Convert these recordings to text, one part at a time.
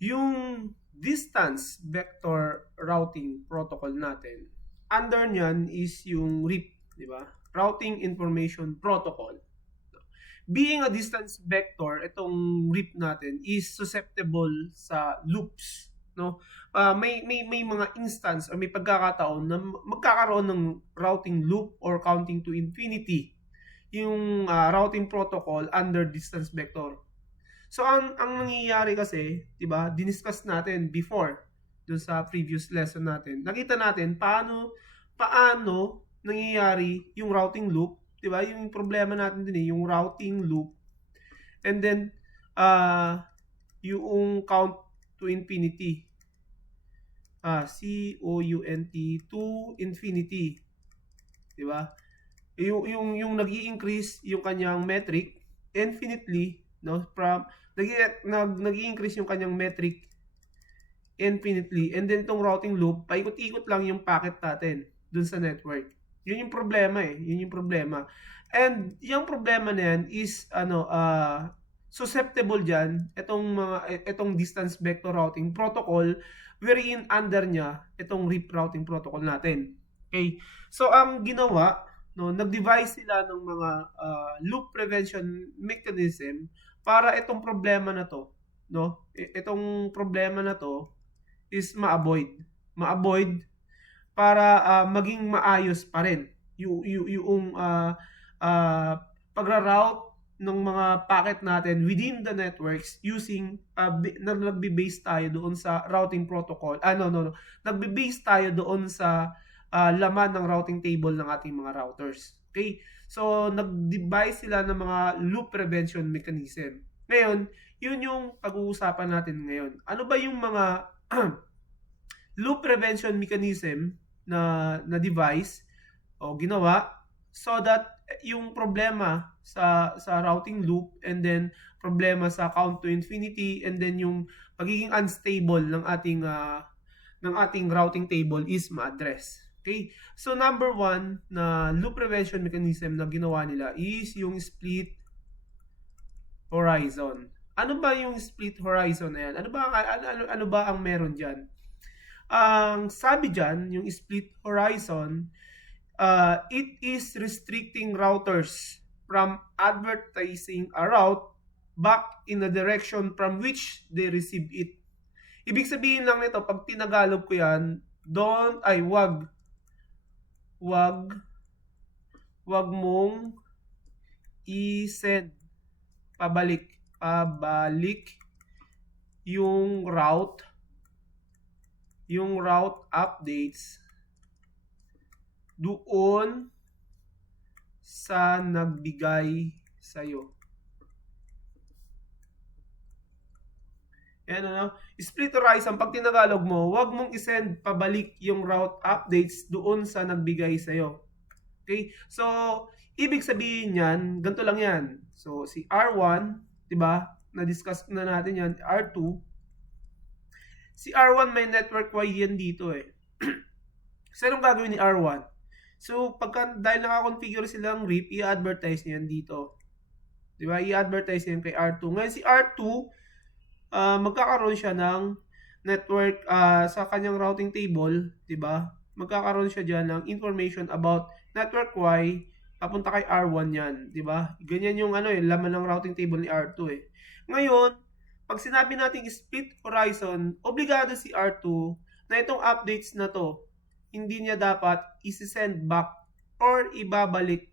Yung distance vector routing protocol natin, under niyan is yung RIP, di ba? Routing Information Protocol. Being a distance vector, itong RIP natin is susceptible sa loops, no? May mga instance or may pagkakataon na magkakaroon ng routing loop or counting to infinity yung routing protocol under distance vector. So ang nangyayari kasi, 'di ba? Diniscuss natin before dun sa previous lesson natin. Nakita natin paano nangyayari yung routing loop, 'di ba? Yung problema natin din yung routing loop. And then yung count to infinity. COUNT to infinity. 'Di ba? Yung nag-i-increase yung kanyang metric infinitely, no, from nag-i-increase yung kanyang metric infinitely, and then itong routing loop paikot-ikot lang yung packet natin dun sa network. Yun yung problema yun yung problema. And yung problema na yan is susceptible dyan itong distance vector routing protocol, wherein under nya itong RIP routing protocol natin. Okay, so ang ginawa, no, nag-devise sila ng mga loop prevention mechanism para itong problema na to, no, itong problema na to is ma-avoid para maging maayos pa rin yung pagra-route ng mga packet natin within the networks using nagbe-base tayo doon sa routing protocol. Nagbe-base tayo doon sa laman ng routing table ng ating mga routers. Okay? So, nag-devise sila ng mga loop prevention mechanism. Ngayon, yun yung pag-uusapan natin ngayon. Ano ba yung mga loop prevention mechanism na device o ginawa so that yung problema sa routing loop, and then problema sa count to infinity, and then yung pagiging unstable ng ating routing table is ma-address. Okay? So number one na loop prevention mechanism na ginawa nila is yung split horizon. Ano ba yung split horizon na yan? Ano ba ang meron diyan? Ang sabi diyan, yung split horizon, it is restricting routers from advertising a route back in the direction from which they receive it. Ibig sabihin lang nito, pag tinagalog ko yan, wag mong i-send pabalik yung route updates doon sa nagbigay sa'yo. Yan, split horizon, pag tinagalog mo, wag mong isend pabalik yung route updates doon sa nagbigay sa'yo. Okay? So, ibig sabihin yan, ganito lang yan. So, si R1, diba? Na-discuss na natin yan. R2, si R1 may network Y yan dito eh. So, anong gagawin ni R1? So, dahil naka-configure silang RIP, i-advertise niyan dito. Diba? I-advertise niyan kay R2. Ngayon si R2, magkakaroon siya ng network sa kanyang routing table, 'di ba? Magkakaroon siya diyan ng information about network Y papunta kay R1 'yan, 'di ba? Ganyan yung laman ng routing table ni R2 eh. Ngayon, pag sinabi nating split horizon, obligado si R2 na itong updates na to hindi niya dapat i-send back or ibabalik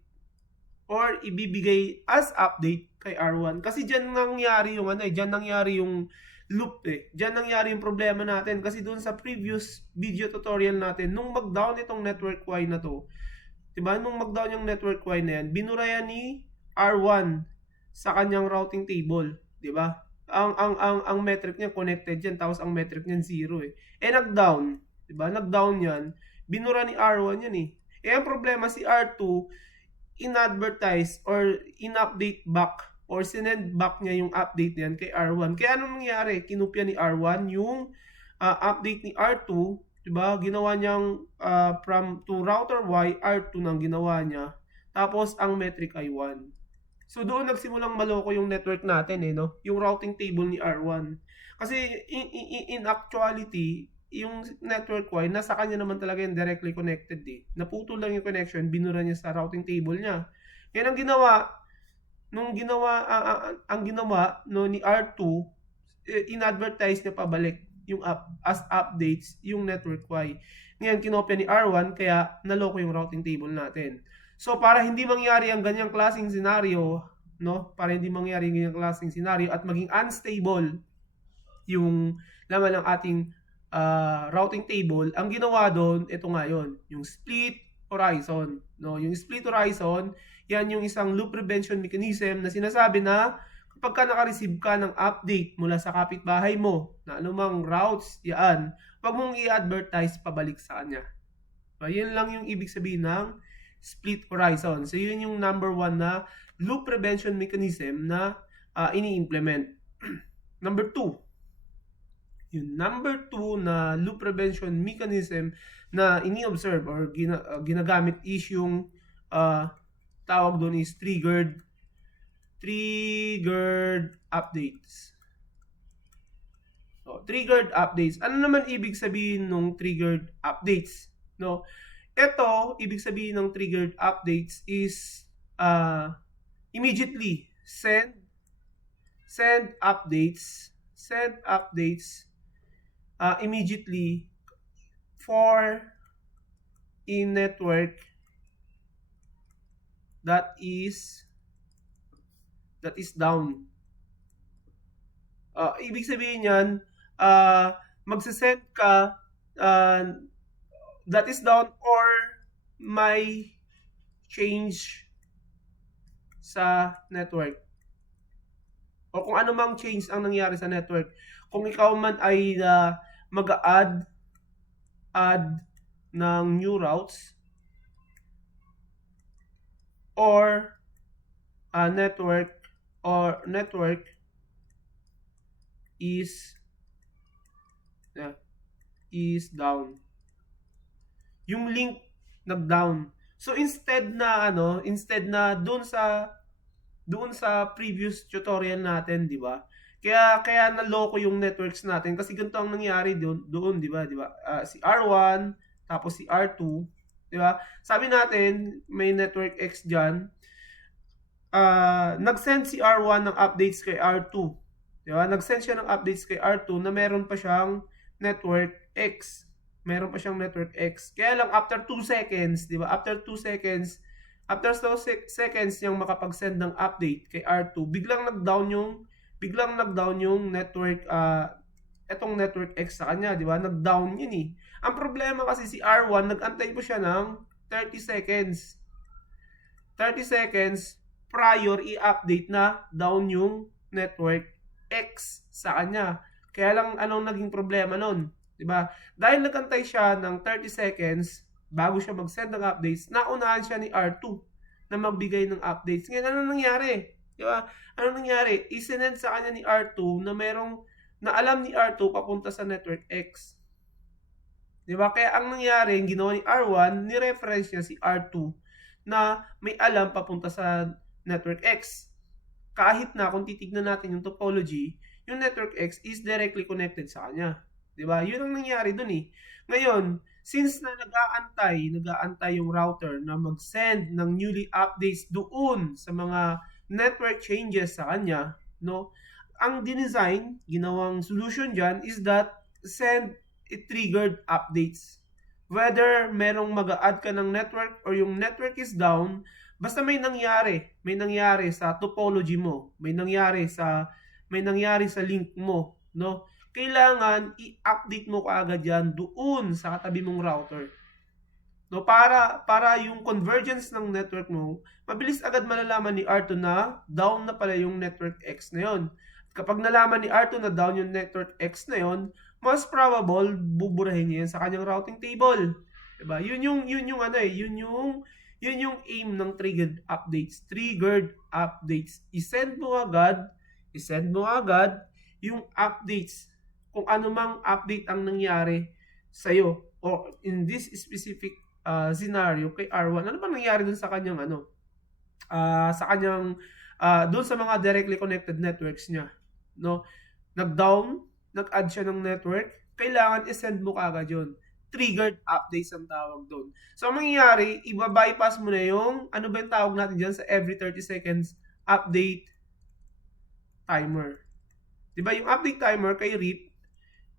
or ibibigay as update kay R1. Kasi diyan nangyari yung loop eh. Diyan nangyari yung problema natin kasi doon sa previous video tutorial natin, nung mag-down itong network Y na to, 'di ba? Nung mag-down yung network Y na yan, binura yan ni R1 sa kanyang routing table, 'di ba? Ang metric niya connected yan, tapos ang metric niya 0 eh. Nag-down, 'di ba? Nag-down yan, binura ni R1 yan eh. Ang problema si R2, in-advertise or in-update back or sinend back niya yung update niyan kay R1. Kaya anong nangyari? Kinopya ni R1 yung update ni R2, 'di ba? Ginawa niyang from to router Y, R2 nang ginawa niya. Tapos ang metric ay 1. So doon nagsimulang maloko yung network natin no? Yung routing table ni R1. Kasi in actuality, yung network Y, nasa kanya naman talaga yung directly connected Naputol lang yung connection, binura niya sa routing table niya. Yan ang ginawa, ang ginawa no, ni R2, in-advertise niya pabalik yung as updates yung network Y. Ngayon, kinopya ni R1, kaya naloko yung routing table natin. So, para hindi mangyari ang ganyang klaseng scenario, no? Para hindi mangyari ang ganyang klaseng scenario at maging unstable yung laman ng ating routing table, ang ginawa doon, ito nga yun, yung split horizon. No? Yung split horizon, yan yung isang loop prevention mechanism na sinasabi na kapag ka naka-receive ka ng update mula sa kapitbahay mo na anumang routes yan, wag mong i-advertise pabalik sa kanya. Yan lang yung ibig sabihin ng split horizon. So yun yung number 1 na loop prevention mechanism na ini-implement. Number 2, yung number 2 na loop prevention mechanism na ini-observe or ginagamit is yung tawag doon is triggered updates. So, triggered updates. Ano naman ibig sabihin ng triggered updates? No? Ito, ibig sabihin ng triggered updates is immediately send updates immediately for a network that is down. Ibig sabihin yan, magsasend ka that is down or may change sa network. O kung ano mang change ang nangyari sa network. Kung ikaw man ay mag-add ng new routes or network is down. Yung link nag-down. So instead na doon sa previous tutorial natin, di ba? Kaya naloko yung networks natin kasi ganito ang nangyari doon, di ba? Si R1 tapos si R2, di ba? Sabi natin may network X diyan. Nag-send si R1 ng updates kay R2. Di ba? Nag-send siya ng updates kay R2 na meron pa siyang network X. Kaya lang after 2 seconds, di ba? After 2 seconds niyang makapag-send ng update kay R2, biglang nag-down yung network etong network X sa kanya, di ba? Nag-down yun Ang problema kasi si R1, nag-antay po siya ng 30 seconds. 30 seconds prior i-update na down yung network X sa kanya. Kaya lang anong naging problema nun? Diba? Dahil nagantay siya ng 30 seconds bago siya mag-send ng updates, naunahan siya ni R2 na magbigay ng updates. Ngayon, ano nangyari? Diba? Ano nangyari? Isinend sa kanya ni R2 na alam ni R2 papunta sa network X. Diba? Kaya ang nangyari, yung ginawa ni R1, ni-reference niya si R2 na may alam papunta sa network X. Kahit na kung titignan natin yung topology, yung network X is directly connected sa kanya. Diba? Yun ang nangyari dun Ngayon, since na nag-aantay yung router na mag-send ng newly updates doon sa mga network changes sa kanya, no? Ang dinesign, ginawang solution dyan is that send triggered updates. Whether merong mag-a-add ka ng network or yung network is down, basta may nangyari sa topology mo, may nangyari sa link mo, no? Kailangan i-update mo kaagad yan doon sa katabi mong router. No, para yung convergence ng network mo, mabilis agad malalaman ni R2 na down na pala yung network X na yon. Kapag nalaman ni R2 na down yung network X na yon, most probable buburahin niya yan sa kanyang routing table. Diba? Yun yung aim ng triggered updates. I-send mo agad yung updates kung ano mang update ang nangyari sa'yo or in this specific scenario kay R1. Ano bang nangyari dun sa kanyang doon sa mga directly connected networks niya, no? Nag-down, nag-add siya ng network, kailangan i-send mo kaagad yun. Triggered updates ang tawag doon. So, ang mangyayari, iba-bypass mo na yung, ano ba yung tawag natin dyan sa every 30 seconds update timer. Diba yung update timer kay RIP,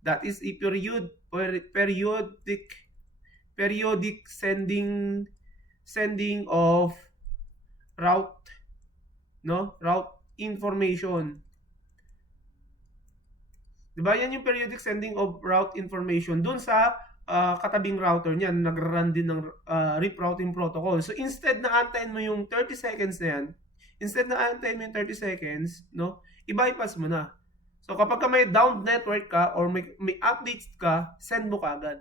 that is a periodic sending of route, no? Route information. Diba? Yan yung periodic sending of route information dun sa katabing router niyan. Nag-run din ng RIP routing protocol. So, instead na antayin mo yung 30 seconds na yan, no? I-bypass mo na. So, kapag may down network ka or may updates ka, send mo kaagad.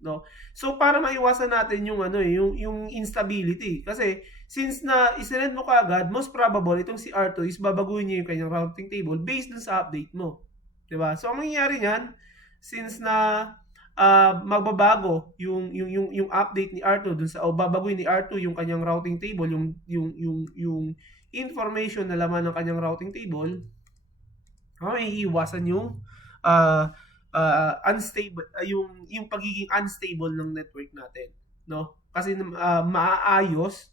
No? So, para maiwasan natin yung yung instability. Kasi since na isend mo kaagad, most probable itong si R2 is babaguhin niya yung kanyang routing table based dun sa update mo. 'Di ba? So, ang mangyayari niyan, since na magbabago yung update ni R2 dun sa babaguhin ni R2 yung kanyang routing table, yung information na laman ng kanyang routing table, may iiwasan yung unstable, yung pagiging unstable ng network natin, no? Kasi maayos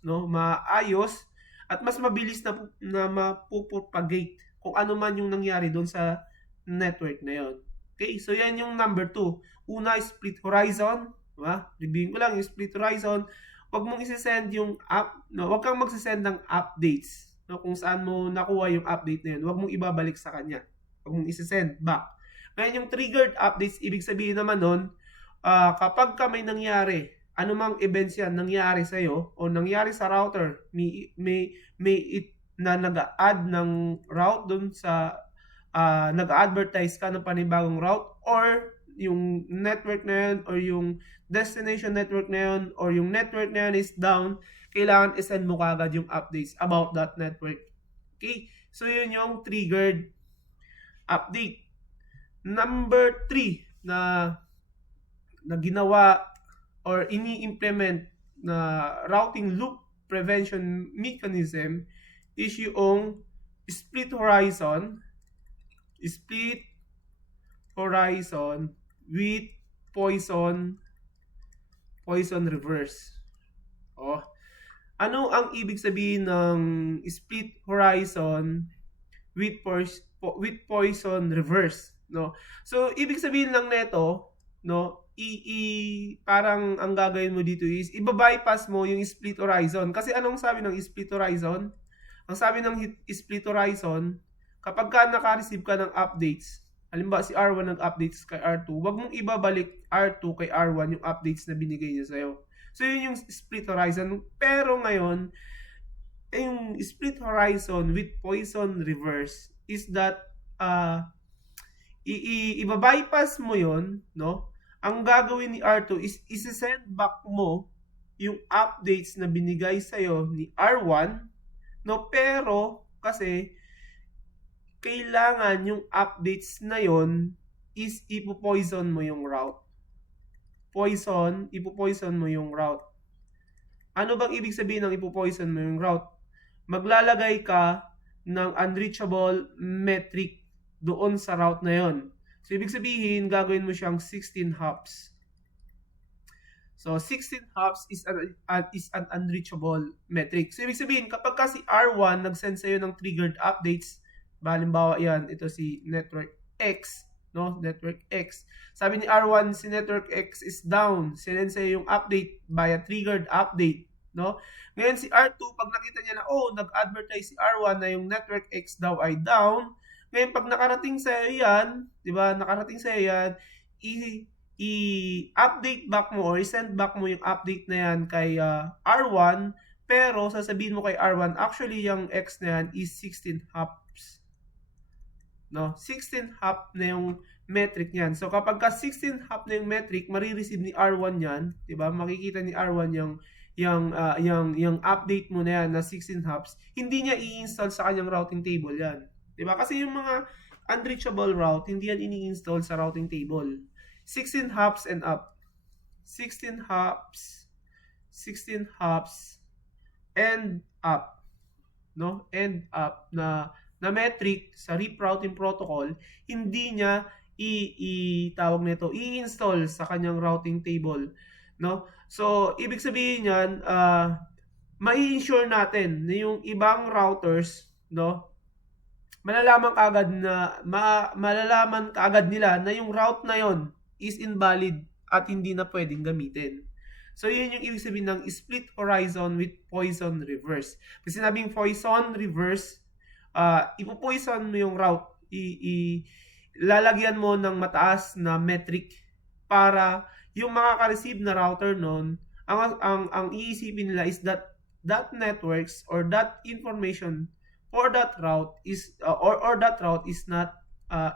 at mas mabilis na mapupropagate kung ano man yung nangyari doon sa network na yon. Okay, so yan yung number 2. Una, split horizon, diba? Reviewin ko lang yung split horizon. Huwag mong i-send yung huwag kang magsisend ng updates, no? Kung saan mo nakuha yung update na yun, huwag mong ibabalik sa kanya. Huwag mong i-send back. Ngayon, yung triggered updates, ibig sabihin naman nun, kapag may nangyari, anumang events yan nangyari sa'yo o nangyari sa router, na nag-add ng route dun sa nag-advertise ka ng panibagong route, or yung network na yun or yung destination network na yun or yung network na yun is down, kailangan i-send mo kagad yung updates about that network. Okay? So, yun yung triggered update. Number 3 na ginawa or ini-implement na routing loop prevention mechanism is yung split horizon with poison reverse. Ano ang ibig sabihin ng split horizon with poison reverse, no? So, ibig sabihin lang nito, no, parang ang gagawin mo dito is iba-bypass mo yung split horizon. Kasi anong sabi ng split horizon? Ang sabi ng split horizon, kapag ka naka-receive ka ng updates, halimbawa si R1 nag-updates kay R2, wag mong ibabalik R2 kay R1 yung updates na binigay niya sa'yo. So, yun yung split horizon. Pero ngayon, yung split horizon with poison reverse is that iba-bypass mo yon, no? Ang gagawin ni R2 is isi-send back mo yung updates na binigay sa'yo ni R1, no? Pero kasi kailangan yung updates na yon is ipo-poison mo yung route. Ipo-poison mo yung route. Ano bang ibig sabihin ng ipo-poison mo yung route? Maglalagay ka ng unreachable metric doon sa route na yon. So, ibig sabihin, gagawin mo siyang 16 hops. So, 16 hops is an unreachable metric. So, ibig sabihin, kapag kasi R1 nag-send sa'yo ng triggered updates, halimbawa yan, ito si Network X, no? Network X. Sabi ni R1, si Network X is down. Sinend sa'yo yung update via triggered update, no? Ngayon si R2, pag nakita niya na, nag-advertise si R1 na yung Network X daw ay down, ngayon pag nakarating sa'yo yan, di ba, i-update back mo or i-send back mo yung update na yan kay R1, pero sasabihin mo kay R1, actually yung X na yan is 16 hops. No? 16 hop na yung metric niyan. So kapag ka 16 hop na yung metric, marireceive ni R1 yan, di ba? Makikita ni R1 yung update mo na yan na 16 hops. Hindi niya i-install sa kanyang routing table yan. Diba? Kasi yung mga unreachable route, hindi yan ini-install sa routing table. 16 hops and up. 16 hops and up. no, end up na metric sa rerouting protocol, hindi niya tawag nito, i-install sa kanyang routing table, no? So, ibig sabihin niyan, mai-ensure natin na yung ibang routers, no, malalaman kaagad nila na yung route na yon is invalid at hindi na pwedeng gamitin. So, yun yung ibig sabihin ng split horizon with poison reverse. Kasi sinabing poison reverse, ipo-poison mo yung route, lalagyan mo ng mataas na metric para yung makaka-receive na router nun, ang iisipin nila is that networks or that information for that route is or that route is not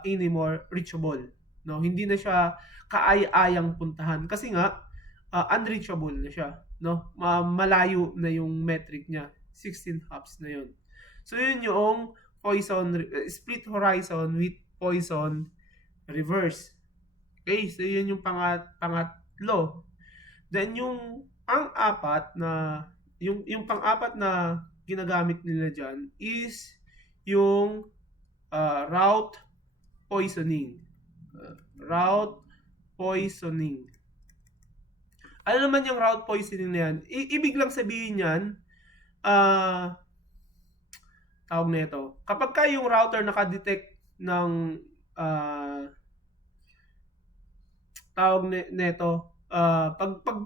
anymore reachable, no, hindi na siya kaaya-ayang puntahan kasi nga unreachable na siya, no, malayo na yung metric niya, 16 hops na yun. So yun yung split horizon with poison reverse. Okay, so yun yung pangatlo. Then yung pang-apat na ginagamit nila dyan is yung route poisoning. Route poisoning. Ano naman yung route poisoning na yan? Ibig lang sabihin yan, tawag na ito, kapag ka yung router nakadetect ng tawag nito,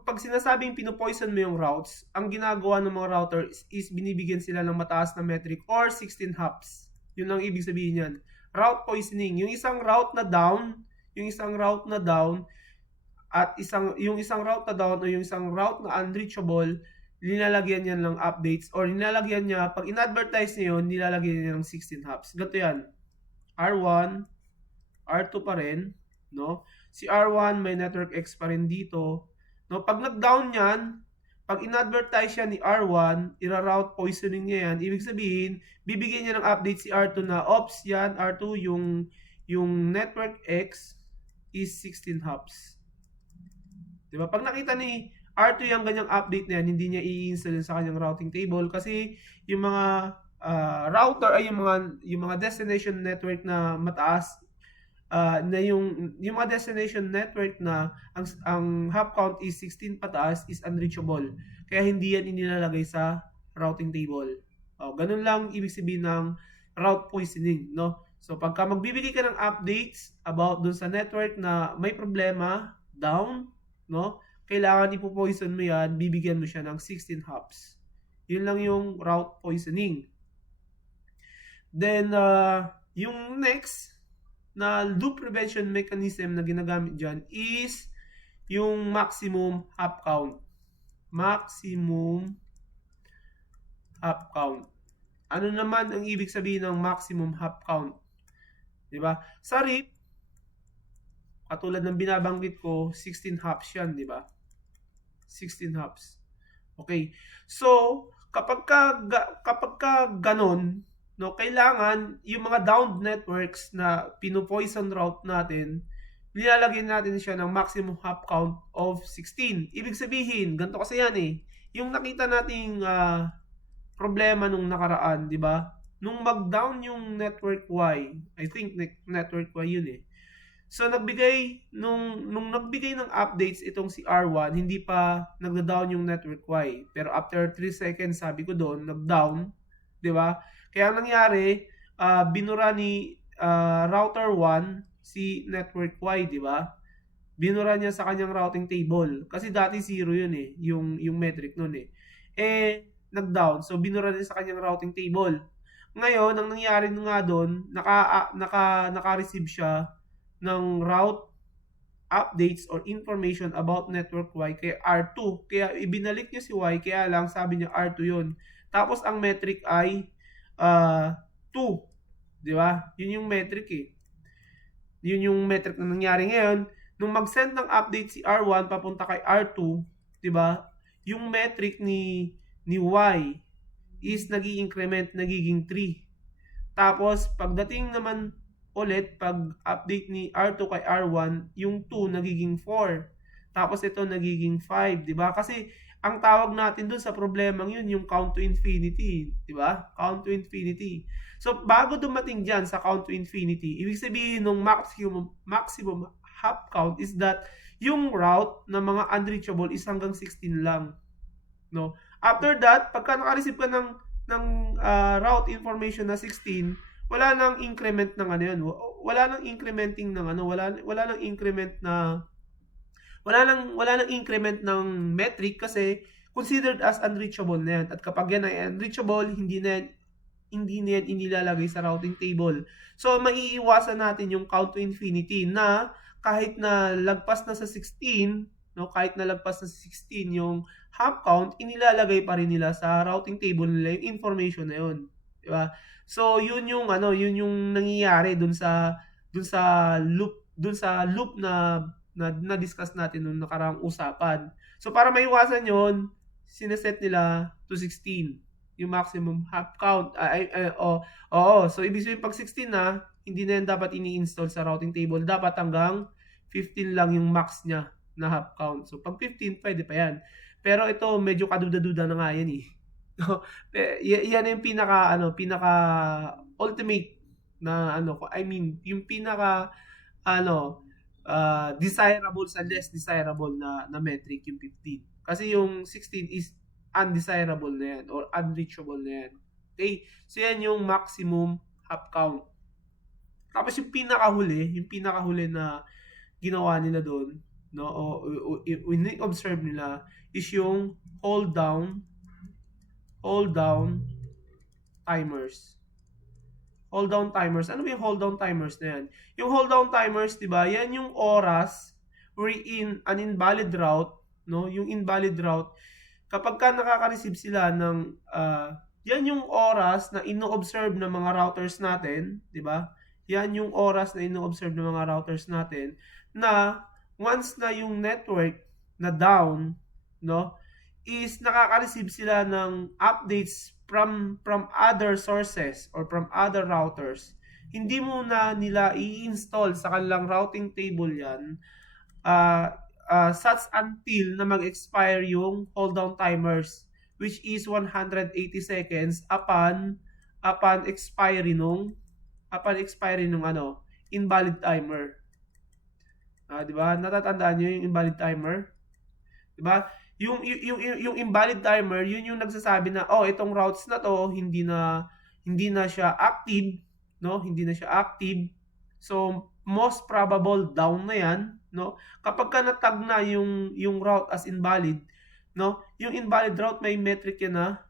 pag sinasabing pinopoison mo yung routes, ang ginagawa ng mga router is binibigyan sila ng mataas na metric or 16 hops. Yun lang ibig sabihin yan. Route poisoning. Yung isang route na down at yung isang route na down o yung isang route na unreachable, nilalagyan niya ng updates or nilalagyan niya, pag in-advertise niya yun, nilalagyan niya ng 16 hops. Ganito yan. R1, R2 pa rin, no? Si R1 may network X pa rin dito, no? Pag nag-down yan, pag in-advertise siya ni R1, ira-route poisoning niya yan. Ibig sabihin, bibigyan niya ng update si R2 na, ops, yan, R2, yung network X is 16 hops. Diba? Pag nakita ni R2 yung ganyang update na yan, hindi niya i-install sa kanyang routing table kasi yung mga router ay yung mga destination network na mataas, na yung mga destination network na ang hop count is 16 pataas is unreachable. Kaya hindi yan inilalagay sa routing table. Ganun lang ibig sabihin ng route poisoning, no? So pagka magbibigay ka ng updates about dun sa network na may problema, down, no? Kailangan ipo-poison mo yan, bibigyan mo siya ng 16 hops. Yun lang yung route poisoning. Then yung next na loop prevention mechanism na ginagamit dyan is yung maximum hop count. Maximum hop count. Ano naman ang ibig sabihin ng maximum hop count? Diba? Sa RIP, katulad ng binabanggit ko, 16 hops yan, diba? 16 hops. Okay. So, kapag ka ganon, no, kailangan yung mga downed networks na pino-poison route natin, nilalagyan natin siya ng maximum hop count of 16. Ibig sabihin, ganito kasi yan eh. Yung nakita nating problema nung nakaraan, di ba? Nung mag-down yung network Y, I think network Y yun eh. So nagbigay nung nagbigay ng updates itong si R1, hindi pa nagda-down yung network Y. Pero after 3 seconds, sabi ko doon, nag-down, di ba? Kaya ang nangyari, binura ni router 1 si network Y, di ba? Binura niya sa kanyang routing table kasi dati 0 yun eh, yung metric noon eh. Nag-down, so binura niya sa kanyang routing table. Ngayon, ang nangyari nga doon, naka-receive siya ng route updates or information about network Y kay R2. Kaya ibinalik niya si Y, kaya lang sabi niya R2 yun. Tapos ang metric ay 2. Di ba? Yun yung metric eh. Yun yung metric na nangyari ngayon. Nung mag-send ng update si R1 papunta kay R2, di ba? Yung metric ni Y is nag-i-increment, nagiging 3. Tapos pagdating naman ulit, pag update ni R2 kay R1, yung 2 nagiging 4. Tapos ito nagiging 5, di ba? Kasi ang tawag natin dun sa problemang yun, yung count to infinity, di ba? Count to infinity. So, bago dumating dyan sa count to infinity, ibig sabihin ng maximum hop count is that yung route ng mga unreachable is hanggang 16 lang. No? After that, pagka naka-receive ka ng route information na 16, wala nang increment ng ano yun. Wala nang incrementing ng ano, wala nang increment na wala nang increment ng metric kasi considered as unreachable na yan. At kapag yan ay unreachable, hindi na yan inilalagay sa routing table. So, maiiwasan natin yung count to infinity na kahit na lagpas na sa 16, no, kahit na lagpas na sa 16 yung hop count, inilalagay pa rin nila sa routing table nila yung information na yun. Di ba? So, yun yung nangyayari dun sa loop na discuss natin nung nakaraang usapan. So, para maiwasan yon, sineset nila to 16 yung maximum hop count. So, ibig sabihin pag 16 na, hindi na yan dapat ini-install sa routing table. Dapat hanggang 15 lang yung max niya na hop count. So, pag 15, pwede pa yan. Pero ito, medyo kaduda-duda na nga yan eh. Yan yung pinaka ultimate na yung pinaka desirable sa less desirable na metric yung 15. Kasi yung 16 is undesirable na yan or unreachable na yan. Okay? So yan yung maximum hop count. Tapos yung pinakahuli na ginawa nila doon, no, o in-observe nila is yung hold down timers. Hold down timers. Ano ba yung hold down timers na yan? Yung hold down timers, 'di ba? Yan yung oras wherein an invalid route, no? Yung invalid route kapag ka nakaka-receive sila ng yan yung oras na ino-observe ng mga routers natin, 'di ba? Yan yung oras na ino-observe ng mga routers natin na once na yung network na down, no, is nakaka-receive sila ng updates from other sources or from other routers. Hindi muna nila i-install sa kanilang routing table yan such until na mag-expire yung hold down timers, which is 180 seconds upon expiry nung invalid timer. Di ba? Natatandaan niyo yung invalid timer? Di ba? Yung invalid timer, yun yung nagsasabi na itong routes na to hindi na siya active, no? Hindi na siya active. So most probable down na 'yan, no? Kapag ka natag na yung route as invalid, no? Yung invalid route may metric yan na,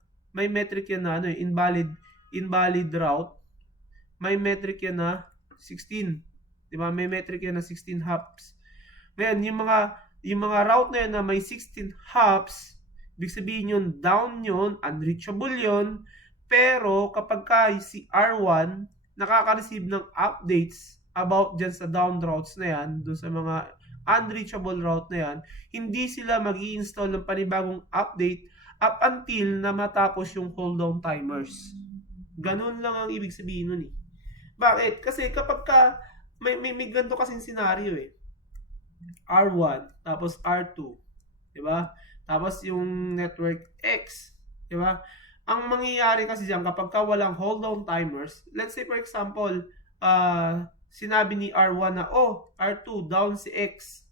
invalid route. May metric yan na 16. 'Di ba? May metric yan na 16 hops. Ngayon, yung mga route na yun na may 16 hops, ibig sabihin yun, down yun, unreachable yun, pero kapag ka si R1 nakaka-receive ng updates about dyan sa down routes na yan, doon sa mga unreachable route na yan, hindi sila mag-i-install ng panibagong update up until na matapos yung hold down timers. Ganun lang ang ibig sabihin nun eh. Bakit? Kasi kapag ka, may ganito kasing scenario eh. R1, tapos R2, di ba? Tapos yung network X, di ba? Ang mangyayari kasi diyan kapag ka walang hold down timers, let's say for example, sinabi ni R1 na R2 down si X.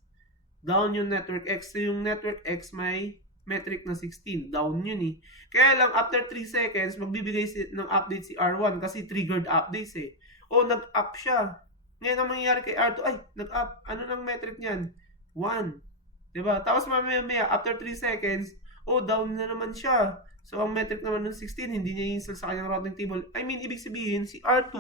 Down yung network X. So yung network X may metric na 16, down yun eh. Kaya lang after 3 seconds magbibigay ng update si R1 kasi triggered updates eh. Nag-up siya. Ngayon ang mangyayari kay R2, nag-up. Ano nang metric niyan? 1. Diba? Tapos mamaya, after 3 seconds, down na naman siya. So, ang metric naman ng 16, hindi niya i-install sa kanyang routing table. Ibig sabihin, si R2,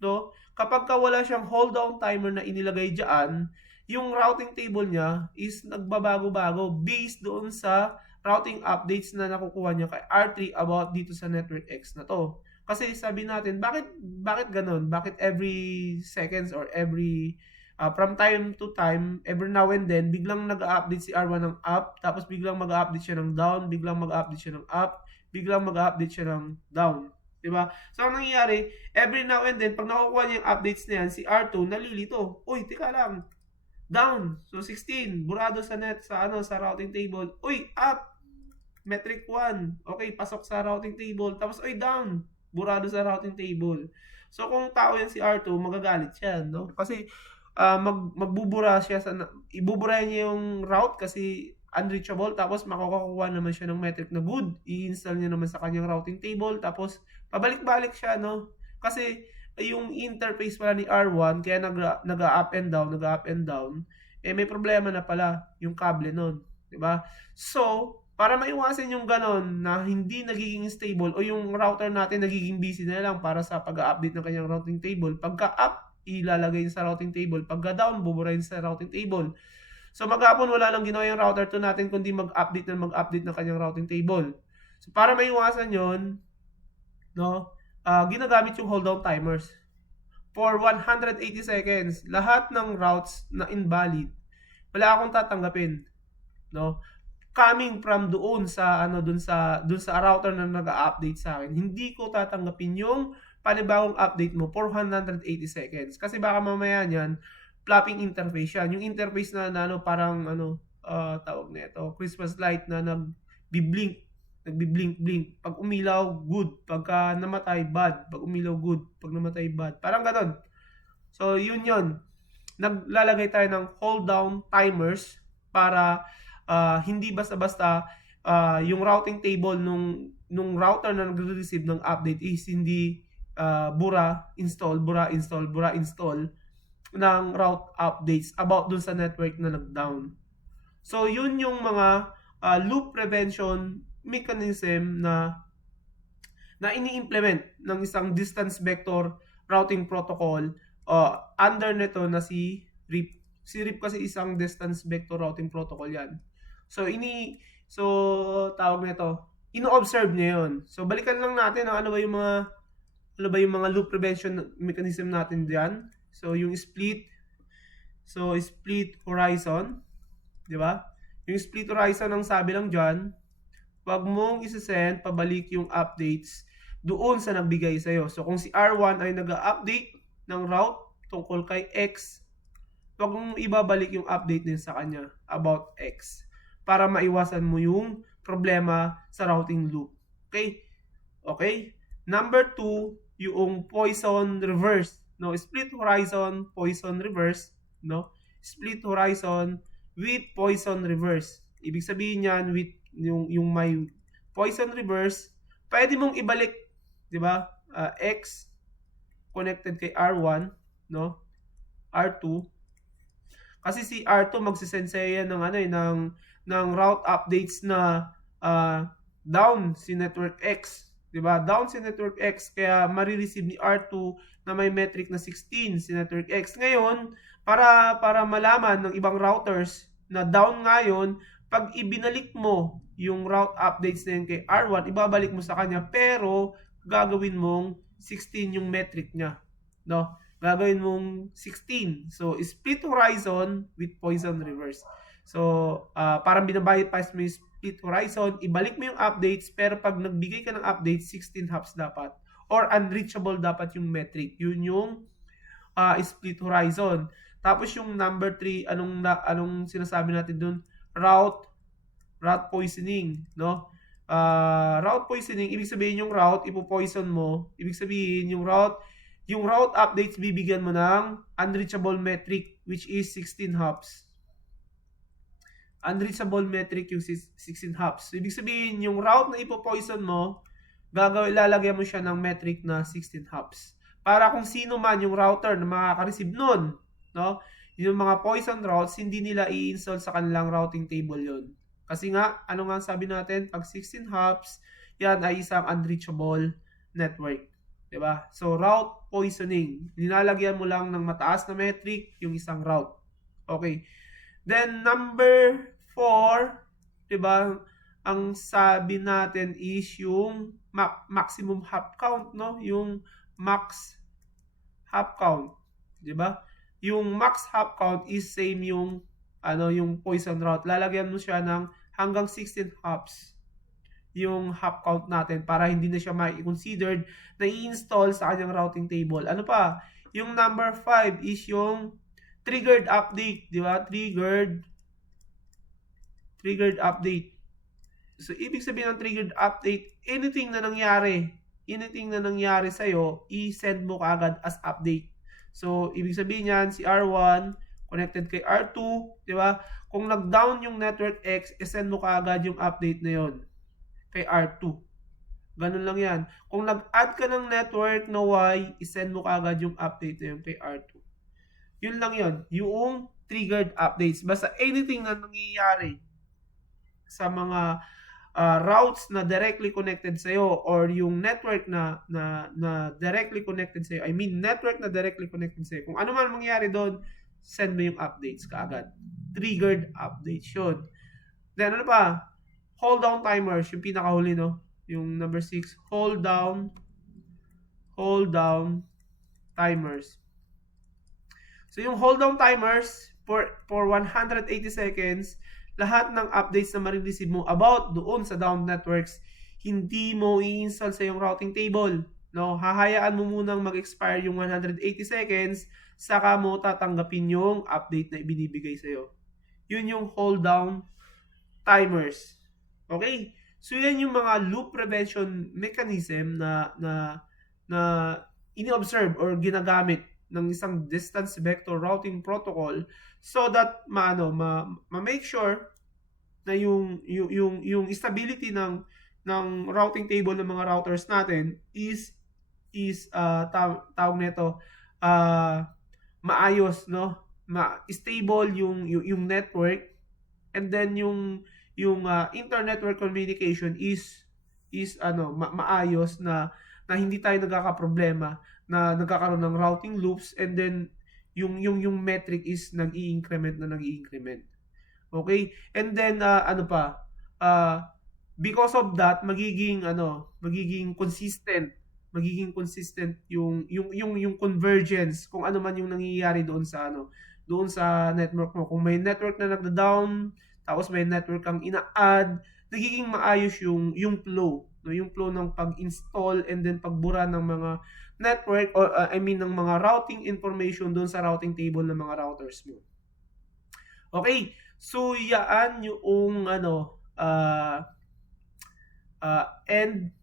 no, kapag ka wala siyang hold down timer na inilagay dyan, yung routing table niya is nagbabago-bago based doon sa routing updates na nakukuha niya kay R3 about dito sa network X na to. Kasi sabi natin, bakit ganun? Bakit every seconds or every from time to time, every now and then, biglang nag-update si R1 ng up, tapos biglang mag-update siya ng down, biglang mag-update siya ng up, biglang mag-update siya ng down. Diba? So, ang nangyayari, every now and then, pag nakukuha niya yung updates na yan, si R2 nalilito. Teka lang. down. So 16, burado sa sa routing table. Uy, up. Metric 1. Okay, pasok sa routing table. Tapos down. Burado sa routing table. So kung tao yan si R2, magagalit siya, no? Kasi magbubura siya ibubura niya yung route kasi unreachable, tapos makukuha naman siya ng metric na good. I-install niya naman sa kanyang routing table, tapos pabalik-balik siya, no? Kasi yung interface pala ni R1, kaya nag-up and down, may problema na pala yung kable nun, di ba? So, para maiwasan yung ganon na hindi nagiging stable o yung router natin nagiging busy na lang para sa pag-update ng kanyang routing table, pagka-up, ilalagay sa routing table, pagka-down, buburahin sa routing table. So maghapon wala lang ginawa yung router 2 natin kundi mag-update ng kanyang routing table. So para maiwasan yon, no, ginagamit yung hold down timers. For 180 seconds, lahat ng routes na invalid, wala akong tatanggapin, no? Coming from doon sa doon sa router na nag-a-update sa akin, hindi ko tatanggapin yung panibagong update mo for 180 seconds. Kasi baka mamaya niyan, flopping interface yan. Yung interface na parang tawag nito, Christmas light na nagbi-blink. Pag umilaw, good. Pagka namatay, bad. Pag umilaw, good. Pag namatay, bad. Parang ganun. So, yun. Naglalagay tayo ng hold down timers para hindi basta-basta yung routing table nung router na nagre-receive ng update is hindi bura install ng route updates about dun sa network na nag-down. So, yun yung mga loop prevention mechanism na ini-implement ng isang distance vector routing protocol under nito na si RIP. Si RIP kasi isang distance vector routing protocol yan. So, tawag nito, ino-observe niya yun. So, balikan lang natin ano ba yung mga loop prevention mechanism natin diyan. So, yung split. So, split horizon. Di ba? Yung split horizon, ang sabi lang dyan, wag mong isasend pabalik yung updates doon sa nagbigay sa'yo. So, kung si R1 ay nag-update ng route tungkol kay X, wag mong ibabalik yung update din sa kanya about X para maiwasan mo yung problema sa routing loop. Okay? Okay? Number 2, yung poison reverse. No, split horizon, poison reverse, no? Split horizon with poison reverse. Ibig sabihin niyan with yung may poison reverse, pwede mong ibalik, 'di ba? X connected kay R1, no? R2. Kasi si R2 magsisend yan ng route updates na down si network X. Diba? Down si network X, kaya marireceive ni R2 na may metric na 16 si network X. Ngayon, para malaman ng ibang routers na down ngayon, pag ibinalik mo yung route updates na yun kay R1, ibabalik mo sa kanya, pero gagawin mong 16 yung metric niya. No? Gagawin mong 16. So, split horizon with poison reverse. So, parang binabypass mo yung split horizon, ibalik mo yung updates, pero pag nagbigay ka ng updates, 16 hops dapat. Or unreachable dapat yung metric. Yun yung split horizon. Tapos yung number 3, anong sinasabi natin dun? Route poisoning, no? Route poisoning, ibig sabihin yung route, ipo-poison mo. Ibig sabihin yung route updates, bibigyan mo ng unreachable metric, which is 16 hops. Unreachable metric yung 16 hops. So, ibig sabihin, yung route na ipo-poison mo, lalagyan mo siya ng metric na 16 hops. Para kung sino man yung router na makaka-receive nun, no? Yung mga poison routes, hindi nila i-install sa kanilang routing table yun. Kasi nga, ano nga sabi natin, pag 16 hops, yan ay isang unreachable network. Diba? So, route poisoning. Nilalagyan mo lang ng mataas na metric yung isang route. Okay. Then, number 4, diba? Ang sabi natin is yung maximum hop count, no? Yung max hop count. Diba? Yung max hop count is same yung poison route. Lalagyan mo siya ng hanggang 16 hops yung hop count natin para hindi na siya ma-considered na i-install sa kanyang routing table. Ano pa? Yung number 5 is yung triggered update, di ba? Triggered update. So, ibig sabihin ng triggered update, anything na nangyari sa'yo, i-send mo kaagad as update. So, ibig sabihin yan, si R1, connected kay R2, di ba? Kung nag-down yung network X, i-send mo kaagad yung update na yon kay R2. Ganun lang yan. Kung nag-add ka ng network na Y, i-send mo kaagad yung update na yun kay R2. Yun lang yun. Yung triggered updates. Basta anything na nangyayari sa mga routes na directly connected sa iyo or yung network na directly connected sa iyo. I mean, network na directly connected sa iyo. Kung ano man mangyari doon, send mo yung updates kaagad. Triggered updates yun. Then ano pa? Hold down timers, yung pinakahuli, no? Yung number 6, hold down timers. So yung hold down timers for 180 seconds, lahat ng updates na ma-receive mo about doon sa down networks, hindi mo i-install sa yung routing table. No, hahayaan mo munang mag-expire yung 180 seconds, saka mo tatanggapin yung update na ibinibigay sa iyo. Yun yung hold down timers. Okay? So yan yung mga loop prevention mechanism na ini-observe or ginagamit ng isang distance vector routing protocol so that ma-make sure na yung stability ng routing table ng mga routers natin is tawag nito maayos, no? Stable yung network, and then yung inter-network communication is maayos na hindi tayo nagkakaproblema na nagkakaroon ng routing loops, and then yung metric is nag-i-increment. Okay? And then because of that, magiging consistent yung convergence kung ano man yung nangyayari doon sa network mo. Kung may network na nagda-down, tapos may network kang ina-add, nagiging maayos yung flow, no? Yung flow ng pag-install and then pagbura ng mga network or ng mga routing information doon sa routing table ng mga routers mo. Okay, so yaan yung end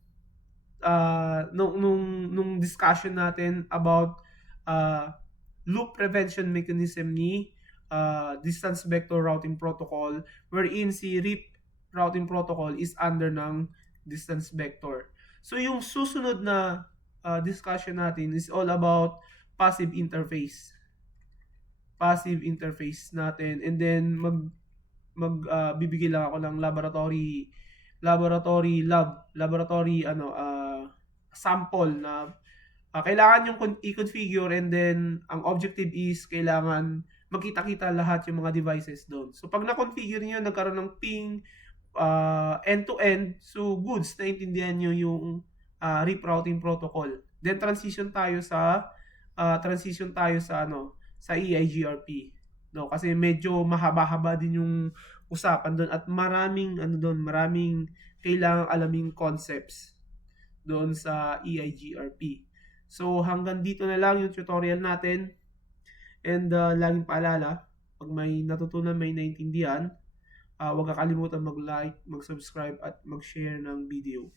nung discussion natin about loop prevention mechanism ni distance vector routing protocol, wherein si RIP routing protocol is under ng distance vector. So yung susunod na discussion natin is all about passive interface natin, and then bibigay lang ako ng laboratory sample na kailangan yung i-configure, and then ang objective is kailangan magkita-kita lahat yung mga devices doon. So pag na-configure niyo, nagkaroon ng ping end-to-end, so goods, naintindihan niyo yung RIP routing protocol. Then transition tayo sa sa EIGRP. No, kasi medyo mahaba-haba din yung usapan doon at maraming kailangang alaming concepts doon sa EIGRP. So hanggang dito na lang yung tutorial natin, and laging paalala, pag may natutunan, may naintindihan, huwag kakalimutan mag-like, mag-subscribe at mag-share ng video.